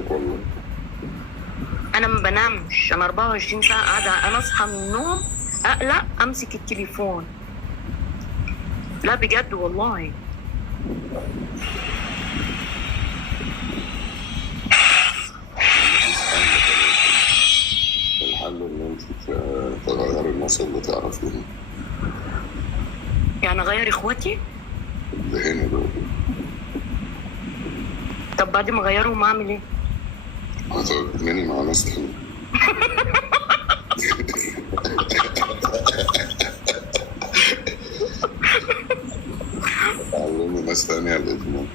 صوتك والله. انا ما بنامش، انا 24 ساعه قاعده، انا اصحى من النوم اقلق امسك التليفون. لا بجد والله. الحل ان انت تغيري الناس اللي تعرفيهم. يعني اغير اخواتي؟ اللي هنا دول طب بعد ما اغيرهم اعمل ايه؟ هتغني مع ناس تانية. تعلمي ناس تانية الإدمان.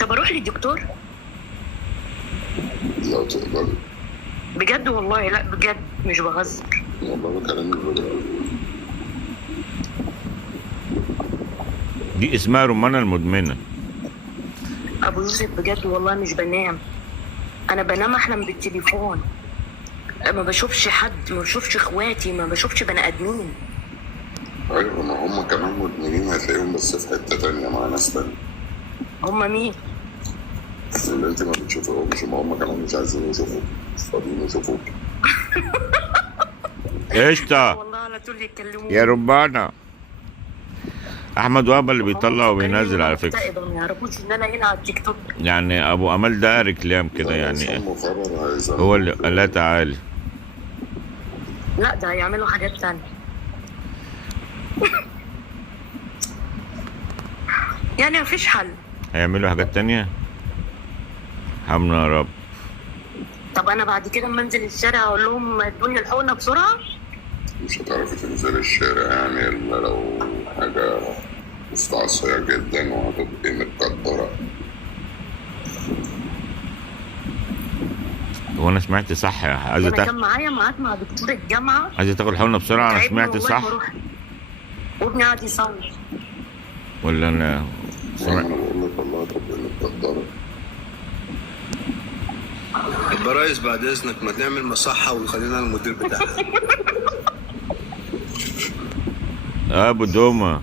طب اروح للدكتور؟ لو تقدري. بجد والله، لا بجد مش بهزر. والله بكلمك بجد. دي اسمها رمانة المدمنة. ابو يوسف بجد والله مش بنام، انا بنام احلم بالتليفون، ما بشوفش حد، ما بشوفش اخواتي، ما بشوفش بني ادمين. أيوة، ما هم كمان مدمنين هتلاقيهم بس في حتة تانية مع ناس تانية. هما مين؟ اللي انت ما بتشوفيهمش، ما هم كمان مش عايزين يشوفوك، مش فاضيين يشوفوك. قشطة والله على طول يتكلموا. يا ربانة. احمد وهبة اللي بيطلع وبينزل على فكرة. ما يعرفوش ان انا هنا على التيك توك. يعني ابو امال ده ركلام كده يعني. هو اللي قال لها تعالي. لا ده هيعملوا حاجات تانية. يعني مفيش حل. هيعملوا حاجات تانية. حمنا يا رب. طب انا بعد كده اما انزل الشارع اقول لهم ادوني الحقنه بسرعه؟ مش هتعرفي تنزلي الشارع يعني الا لو حاجة مستعصية جدا وهتبقي متقدرة. هو انا سمعت صح؟ عايزة انا كان معايا ميعاد مع دكتور الجامعه. عايزة تاخد حقنة بسرعة؟ انا سمعت صح وابني قاعد يصوت. ولا انا انا بقول لك والله هتبقي متقدرة. يبقى ريس بعد اذنك ما نعمل مصحة ويخلينا المدير بتاعها. ابو دومة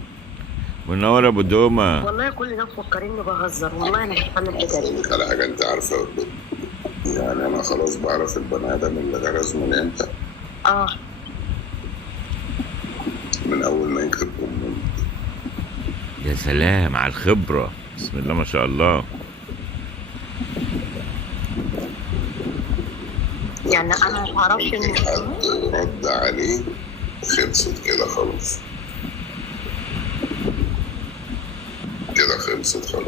منور ابو دومة. والله كل ده مفكريني بهزر، والله انا بتكلم بجد. اقول لك على حاجة، انت عارفة يعني انا خلاص بعرف البني ادم اللي غرز من امتى؟ من اول ما يكتب كومنت. يا سلام على الخبرة، بسم الله ما شاء الله. يعني انا ما اعرفش ان حد رد عليه خلصت كده خلاص. كده خلصت خلاص.